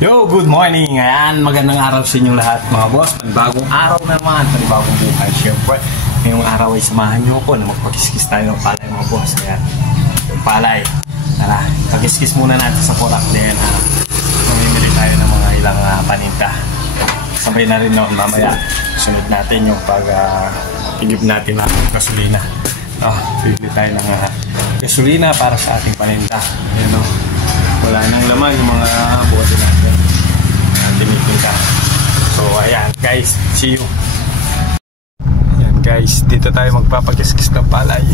Yo, good morning! Ayan, magandang araw sa inyong lahat mga boss. Panibagong araw naman, panibagong buhay. Siyempre, ngayong araw ay samahan nyo ako na magpakiskis tayo ng palay mga boss. Ayan, yung palay. Tara, pakiskis muna natin sa porak. Then, mamimili tayo ng mga ilang paninda. Sabay na rin noon mamaya. Sunod natin yung pag-igib natin ng gasolina. Bibili tayo ng gasolina para sa ating paninda. Ayan o. Wala nang laman yung mga bote natin. Tinitinda. So ayan guys, see you. Ayan guys, dito tayo magpapakiskis ng palay.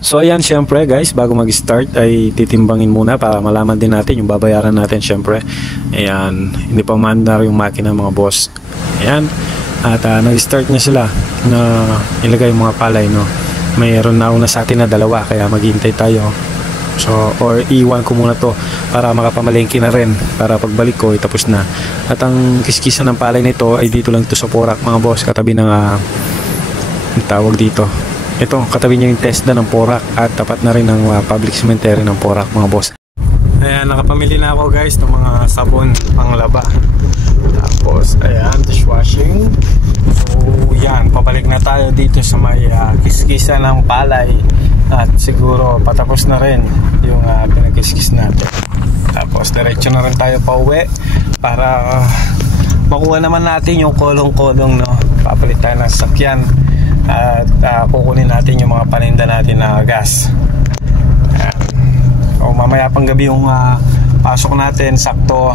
So ayan, syempre guys, bago mag-start ay titimbangin muna para malaman din natin yung babayaran natin syempre. Ayan, hindi pa maandar yung makina mga boss. Ayan, at nag-start na sila na ilagay yung mga palay, no. Mayroon na una sa atin na dalawa, kaya maghihintay tayo. So, or iwan ko muna to para makapamalengke na rin, para pagbalik ko ay tapos na. At ang kiskisan ng palay nito ay dito lang to sa Porac mga boss, katabi ng tawag dito. Ito, katabi niya yung TESDA ng Porac at tapat na rin ng public cemetery ng Porac mga boss. Ayan, nakapamili na ako guys ng mga sabon panglaba. Tapos, ayan, dishwashing. So, yan, pabalik na tayo dito sa may kiskisan ng palay. At siguro patapos na rin yung pinagkiskis natin. Tapos, diretso na rin tayo pa uwi para makuha naman natin yung kolong-kolong, no? Papalit tayo ng sakyan at kukunin natin yung mga paninda natin na gas. Ayan. O mamaya pang gabi yung pasok natin, sakto.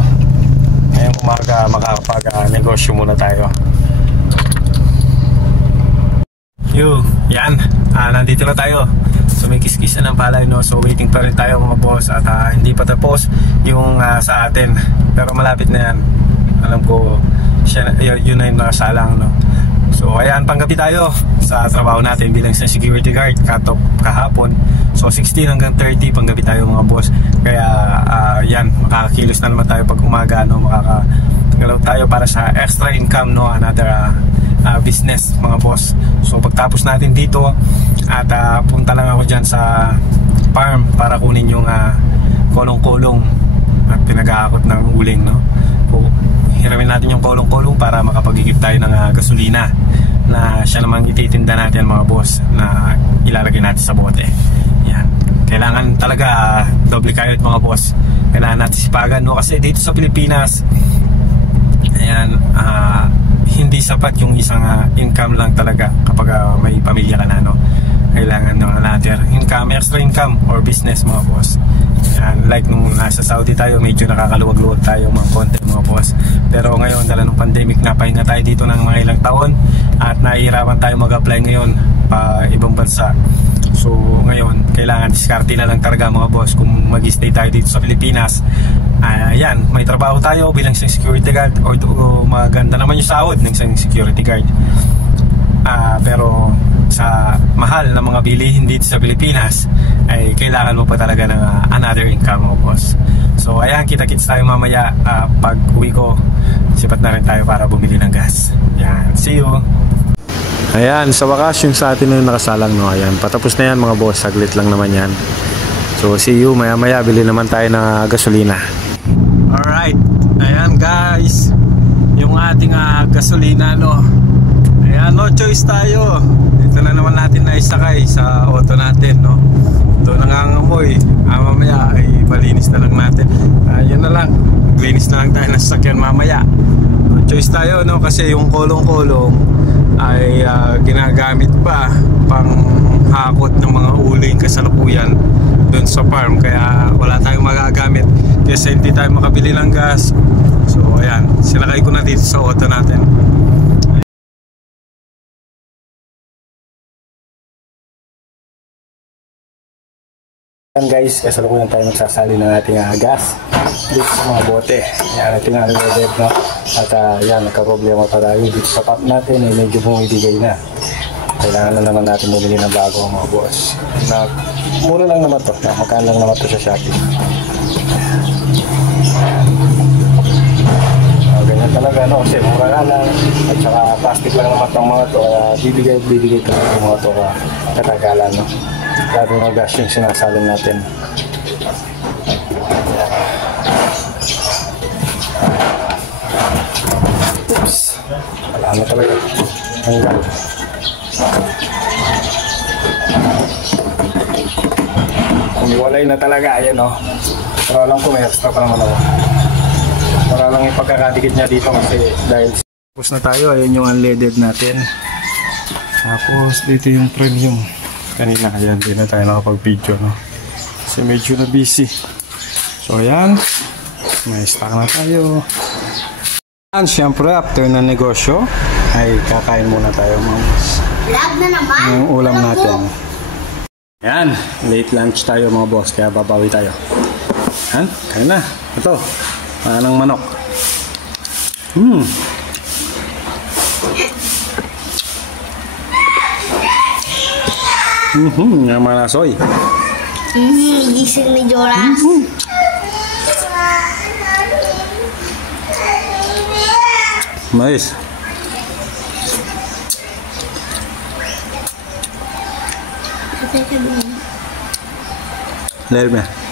Ngayong umaga makakapag-negosyo muna tayo. Yan, nandito na tayo. So may kiskisan ng palay, no? So waiting pa rin tayo mga boss. At hindi pa tapos yung sa atin, pero malapit na yan. Alam ko yun na yung nakasalang, no? So ayan, panggabi tayo sa trabaho natin bilang sa security guard. Cut-off kahapon. So 16 hanggang 30 panggabi tayo mga boss. Kaya yan, makakakilos na naman tayo pag umaga, no? Makakagalaw tayo para sa extra income, no? Another business mga boss. So pagtapos natin dito at punta lang ako dyan sa farm para kunin yung kolong-kolong at pinag-aakot ng uling, no? So, hiramin natin yung kolong-kolong para makapag-igib tayo ng gasolina na siya namang ititinda natin mga boss, na ilalagay natin sa bote. Yan, kailangan talaga doble kayod mga boss. Kailangan natin sipagan, no? Kasi dito sa Pilipinas, ayan, hindi sapat yung isang income lang talaga kapag may pamilya ka na, no? Kailangan ng another income, extra income or business mga boss. Yan, like nung nasa Saudi tayo, medyo nakakaluwag-luwag tayo mga konti mga boss. Pero ngayon, dala ng pandemic, napahinga tayo dito ng mga ilang taon at nahihirapan tayo mag-apply ngayon pa ibang bansa. So ngayon, kailangan diskarte na lang talaga mga boss kung mag-stay tayo dito sa Pilipinas. Yan, may trabaho tayo bilang isang security guard, or maganda naman yung sahod ng isang security guard. Pero sa mahal na mga bilihin dito sa Pilipinas ay kailangan mo pa talaga ng another income mga boss. So ayan, kita-kits tayo mamaya. Pag uwi ko, sipat na rin tayo para bumili ng gas. Yan, see you. Ayan, sa wakas yung sa atin yung nakasalang, no? Ayan, patapos na yan mga boss, saglit lang naman yan. So see you, maya-maya bili naman tayo ng gasolina. Alright, ayan guys, yung ating gasolina, no? Ayan, no choice tayo. Dito na naman natin na isakay sa auto natin, no? Ito nangangamoy. Mamaya ay malinis na lang natin. Yun na lang, maglinis na lang tayo ng sasakyan mamaya. No choice tayo, no? Kasi yung kolong-kolong ay ginagamit pa pang hakot ng mga uling kasalukuyan doon sa farm, kaya wala tayong magagamit kasi hindi tayo makabili ng gas. So ayan, sinakay ko na dito sa auto natin. Ayan guys, kasalukuyan tayo magsasali ng ating gas dito sa mga bote. Ayan, ito nga rin, no? At yan, nagka-problema pa tayo dito sa pump natin, medyo bumibigay na. Kailangan na naman natin bumili ng bago mga boss. Mura lang naman to, magkano lang naman to sa Shopee. Ganyan talaga, no? Kasi mura nga lang at saka plastic lang naman ng mga to, bibigay ka ng mga to katagalan, no? lalo na gas yung sinasalin natin. Oops, wala na talaga hanggang umiwalay na talaga. Ayan o, pero alam ko may extra pa naman ako para lang ipagkakadikit niya dito kasi dahil tapos na tayo. Ayan yung unleaded natin, tapos dito yung premium kanina. Ayan, di na tayo nakapag-video, no? Kasi medyo na busy. So ayan, may stock na tayo. And syempre after ng negosyo ay kakain muna tayo, mams. Na naman. Yung ulam natin. Ayan, late lunch tayo mga boss, kaya babawi tayo. Ayan, kain na. Ito, ng manok. Naman na soy. Gising ni Joras. Mais. Lerme.